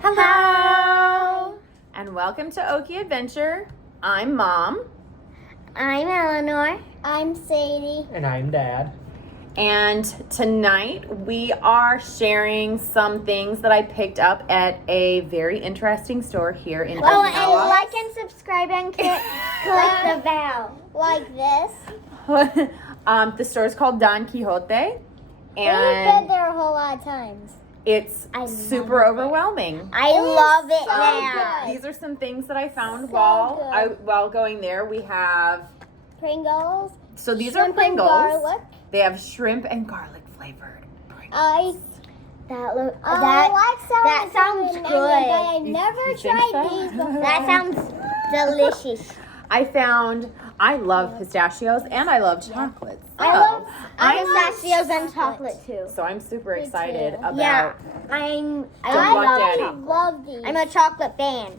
Hello! And welcome to Okie Adventure. I'm Mom. I'm Eleanor. I'm Sadie. And I'm Dad. And tonight we are sharing some things that I picked up at a very interesting store here in Oh, Okinawa. and like and subscribe and click the bell. Like this. The store is called Don Quixote. We've been And there a whole lot of times. it's I love super it. overwhelming. I It is love it so there. good. These are some things that I found So while going there. We have, Pringles. so these shrimp are Pringles. And garlic. They have shrimp and garlic flavored Pringles. I That sounds good. good. But I You never think tried so? these before. That sounds delicious. I love pistachios and I love chocolates. I I love love pistachios and chocolate. chocolate too. So I'm super Me excited too. about. Yeah, I Don't love want Daddy. chocolate. love these. I'm a chocolate fan.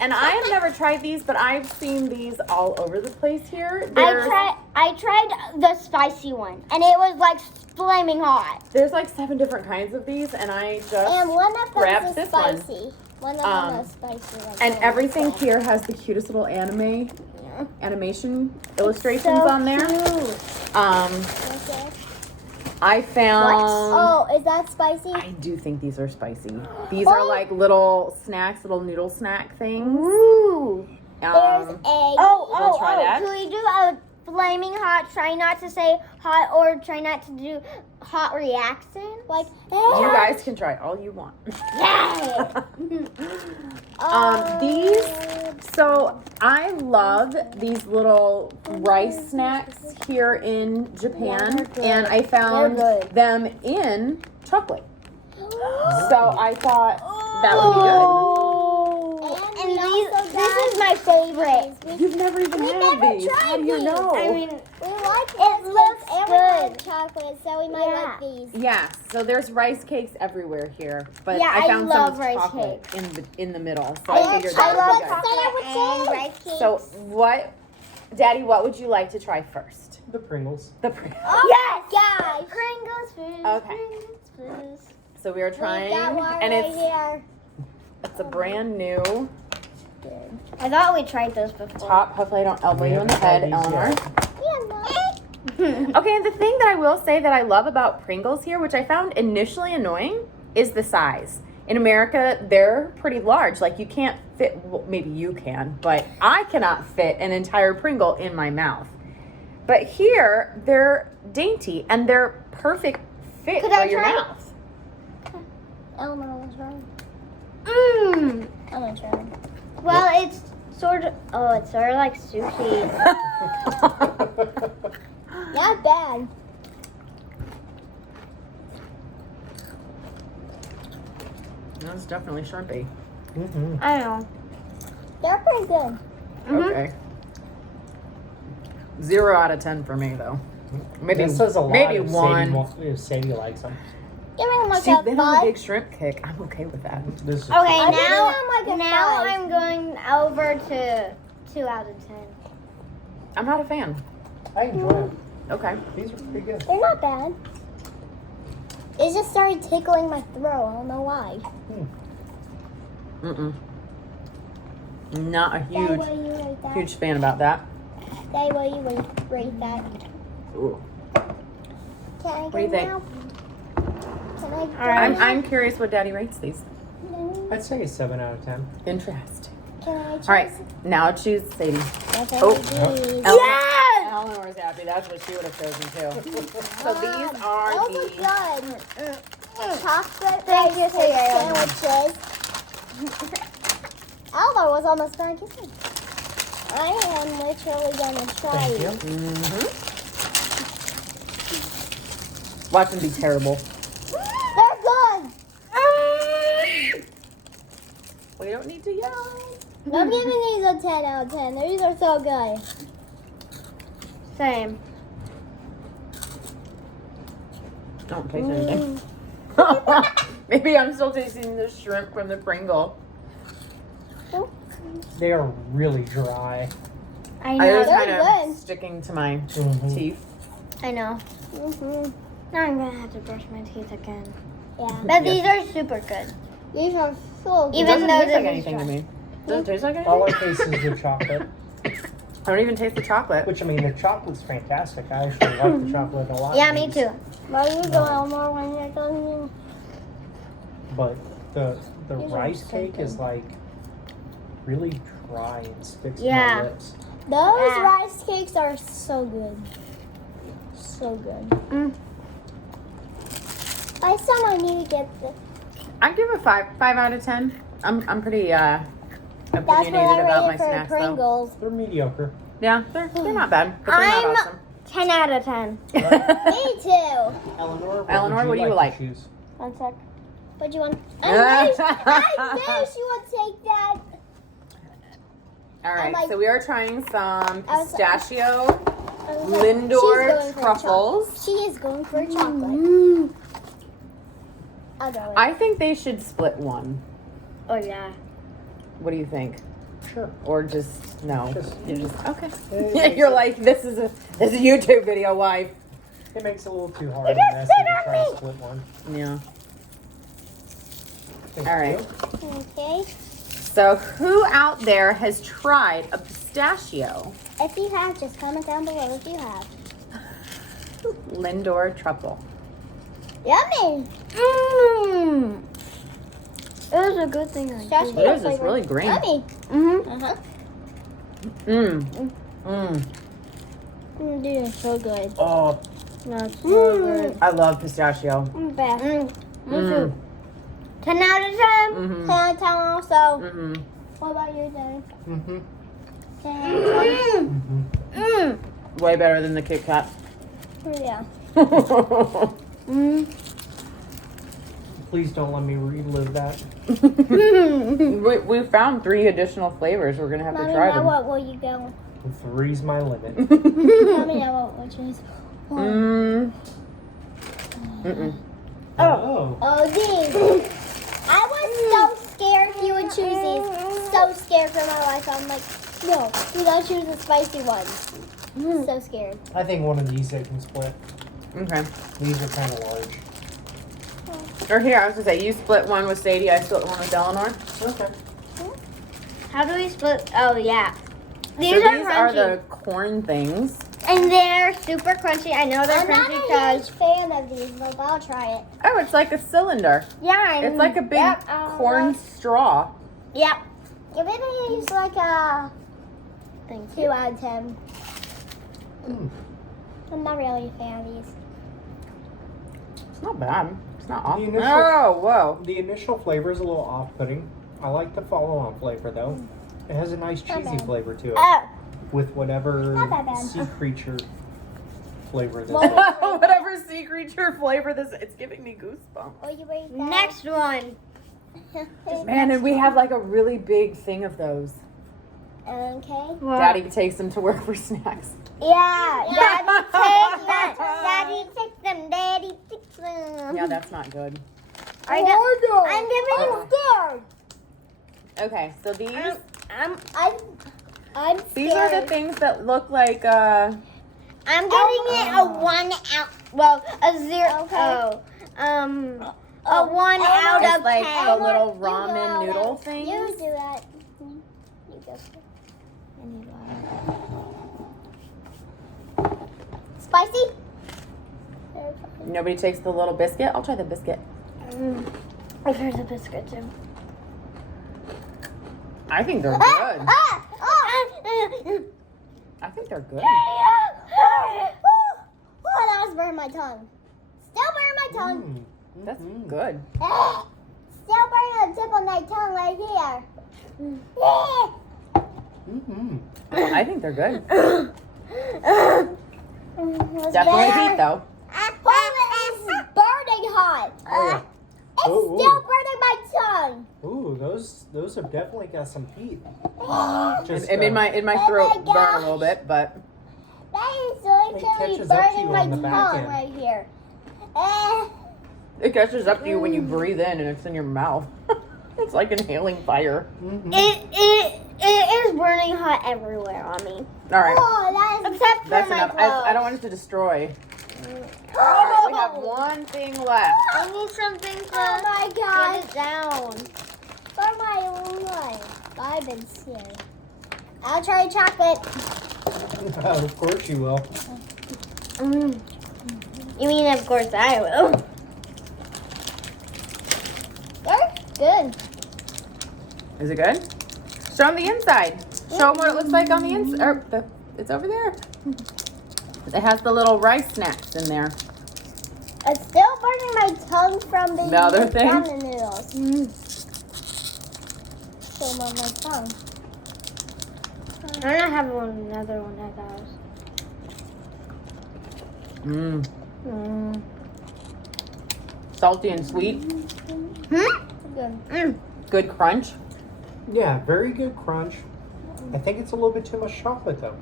And I have never tried these, but I've seen these all over the place here. There's I tried the spicy one, and it was like flaming hot. there's like 7 different kinds of these, and I just and one of grabbed them this is one. spicy. One of Um, them is spicy. Like and that. everything So- here has the cutest little animation illustrations So on there. cute. Okay. I found. Oh, is that spicy? I do think these are spicy. These are like little snacks, little noodle snack things. Ooh. There's Um, egg. We'll try that. Can we do a flaming hot? Try not to say hot, or try not to do hot reaction. Like, you guys can try all you want. Yeah. These. So I love these little rice snacks here in Japan, they're good. and I found They're good. them in chocolate. So I thought that would be good. And we also this is my favorite. You've never even We had never these. tried How do you these. know? I mean, We like It biscuits looks and we like good. chocolate, so we might Yeah. like these. Yeah, so there's rice cakes everywhere here, but Yeah, I I found love some with rice chocolate in the middle. So I I love figured I that love would be good. chocolate and sandwiches. rice cakes. So what, Daddy? What would you like to try first? The Pringles. The yes, Guys, Pringles food. Okay. Pringles food. So we are we trying, got one and right it's here. a brand new I thought we tried those before. top. Hopefully, I don't elbow We you in the haven't head, tried these Eleanor. yet. Yeah, Okay, and the thing that I will say that I love about Pringles here, which I found initially annoying, is the size. In America, they're pretty large. Like you can't fit, well, maybe you can, but I cannot fit an entire Pringle in my mouth. But here, they're dainty and they're perfect fit Could for I your try? mouth. Eleanor was wrong. Mmm. I'm gonna try them. Well, it's sort of. Oh, it's sort of like sushi. Not bad. That's definitely shrimpy. Mm-hmm. I don't know. They're pretty good. Okay. 0 out of 10 for me, though. Maybe This says a lot. maybe if one. If Sadie likes them. Give me like She's a been on a 5. big shrimp kick. I'm okay with that. This is Okay, I'm giving now them like a now 5. I'm going over to 2 out of 10. I'm not a fan. I enjoy them. Okay. These are pretty good. They're not bad. It just started tickling my throat. I don't know why. Mm-mm. Not a Daddy, huge, will you rate that? huge fan about that. Daddy, will you rate that? Ooh. Can I What do you think? now? Can I go right. I'm curious what Daddy rates these. now? I'd say a 7 out of 10. Interesting. Can I choose? All right, now choose Sadie. Okay, Oh. these. Yes! Eleanor's happy. That's what she would have chosen too. So Mom, these are those look the. good. Chocolate Thank you, rice Sarah. sandwiches. Elmo was almost done kissing. I am literally gonna try Thank you. it. Mm-hmm. Watch them be terrible. They're good. We don't need to yell. I'm giving these a 10 out of 10. These are so good. Same. Don't taste anything. Maybe I'm still tasting the shrimp from the Pringle. They are really dry. I I know. was they're kind good. of sticking to my Mhm. teeth. I know. Mm-hmm. Now I'm gonna have to brush my teeth again. Yeah. But Yeah. these are super good. These are so It Even doesn't though taste like this is anything to dry. me. Does it taste like All anything? I taste is the chocolate. I don't even taste the chocolate. Which, I mean, the chocolate's fantastic. I actually like the chocolate a lot. Yeah, in me these. too. Why you going more when you're going? But the These are rice cake is something. like really dry and sticks Yeah. to my lips. Those Yeah. rice cakes are so good. So good. Mm. I somehow need to get the. I'd give it 5 out of 10. I'm pretty That's what opinionated I about my rated for snacks though. Pringles. They're mediocre. Yeah, they're not bad, but they're I'm- not awesome. 10 out of 10. Me too. Eleanor, what do you like? to choose? One sec. What do you want? I wish you would take that. All right, like- so we are trying some I was- pistachio I was like, Lindor she's going for truffles. She is going for chocolate. I'll go with I think they should split one. Oh, yeah. What do you think? Sure. Or just no? Just- You're just okay. It Yeah, makes you're it- like this is a YouTube video, wife. It makes it a little too hard and messy to try to split one. Yeah. Thank All right. you. Okay. So who out there has tried a pistachio If you have, just comment down below if you have. Lindor truffle? Yummy. Mmm. It was a good thing I Pistachio did. It is. It's flavor. really green. Yummy. Mm-hmm. Uh-huh. Mmm. Mmm. Dude, it's so good. Oh, That's so good. I love pistachio. Best. Mm. Me Mm. too. 10 out of 10. Mhm. 10 out of 10 also. Mhm. What about you, Daddy? Mm-hmm. 10 out of 10. Mm-hmm. Mm. Way better than the Kit Kat. Yeah. Mm. Please don't let me relive that. we found 3 additional flavors. We're gonna have Mommy, to try now them. what will you go? 3's my limit. Mommy, now what will you choose? Mm. Mm-mm. Oh. Oh, these. I was so scared you would choose these. So scared for my life. I'm like, no, do not choose the spicy ones. So scared. I think one of these they can split. Okay. These are kind of large. Or here, I was gonna say, you split one with Sadie, I split one with Eleanor. Okay. How do we split? Oh, yeah. These So are these crunchy. are the corn things. And they're super crunchy. I know they're I'm not crunchy a because. huge fan of these, but I'll try it. Oh, it's like a cylinder. Yeah, It's like a big Yep, corn straw. Yep. Give it a use like a Thank 2 out of 10. Mm. I'm not really a fan of these. It's not bad. It's not awful. initial- Oh, whoa. The initial flavor is a little off-putting. I like the follow-on flavor though. It has a nice Not cheesy bad. flavor to it, Oh. with whatever Not that bad. sea creature flavor this Well, is. Whatever sea creature flavor this, it's giving me goosebumps. Oh, you rate that? Next one. Man, and we have like a really big thing of those. Okay. Daddy takes them to work for snacks. Yeah. Yeah. Daddy take them. Daddy take them. Daddy take them. Yeah, that's not good. I know. I'm giving. scared. Okay, so these I'm these are the scared. things that look like I'm giving it a 1 out. Well, a 0. Okay. A 1 out it's of like 10. the little You go ramen out noodle and- things. You do that. You go. Spicy? Nobody takes the little biscuit. I'll try the biscuit. There's a biscuit too. I think they're good. I think they're good. Oh, that was burning my tongue. Still burning my tongue. That's Mhm. good. Still burning the tip of my tongue right here. Mhm. I think they're good. It's Definitely better. heat though. It's burning hot. Oh. It's Ooh, still ooh. burning my tongue. Ooh, those have definitely got some heat. It made my Oh my throat burn a gosh. little bit, but That is literally catches up to burning you my on the back tongue end. right here. it catches up to you when you breathe in and it's in your mouth. It's like inhaling fire. Mhm. It is burning hot everywhere on me. All right, Oh, that is Except for that's my enough. clothes. I don't want it to destroy. All right, we have one thing left. I need something to Oh my get gosh. it down. Oh I've been scared. I'll try chocolate. Of course you will. You mean, of course I will. They're good. Is it good? Show them the inside. Show them what it looks like on the inside. It's over there. It has the little rice snacks in there. It's still burning my tongue from the other thing? ramen noodles. Still on my tongue. I'm not having another one of those. Mmm. Salty and sweet. Good. Good crunch. Yeah, very good crunch. I think it's a little bit too much chocolate though.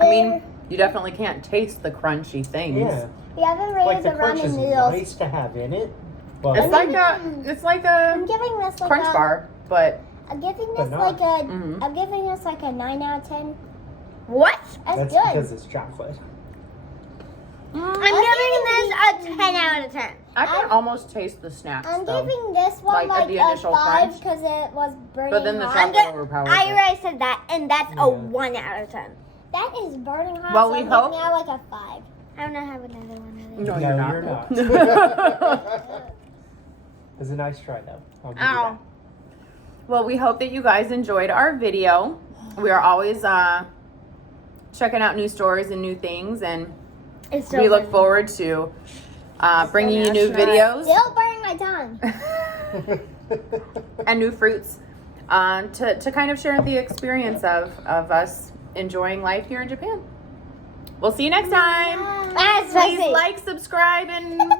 I mean, you definitely can't taste the crunchy things. Yeah, We haven't rated like the the crunch ramen is noodles. nice to have in it, but It's like a I'm giving this like crunch a. bar, but I'm giving But this not. like a. Mhm. I'm giving this like a 9 out of 10. What? That's, that's good. because it's chocolate. I'm giving this a 10 out of 10. I can almost taste the snacks I'm though. giving this one Like, like the a initial 5 crunch. because it was burning But then the hot. chocolate overpowers I it. already said that, and that's Yeah. a 1 out of 10. That is burning hot. Well, so we I'm hope- giving out like a 5. I'm not having another one of these. No, No, you're not. not. It's a nice try though. I'll give you Ow. Well, we hope that you guys enjoyed our video. We are always checking out new stores and new things, and It's we look forward to bringing you new videos Still burning my tongue. that. and new fruits to kind of share the experience of us enjoying life here in Japan. We'll see you next time. That's Please spicy. like, subscribe, and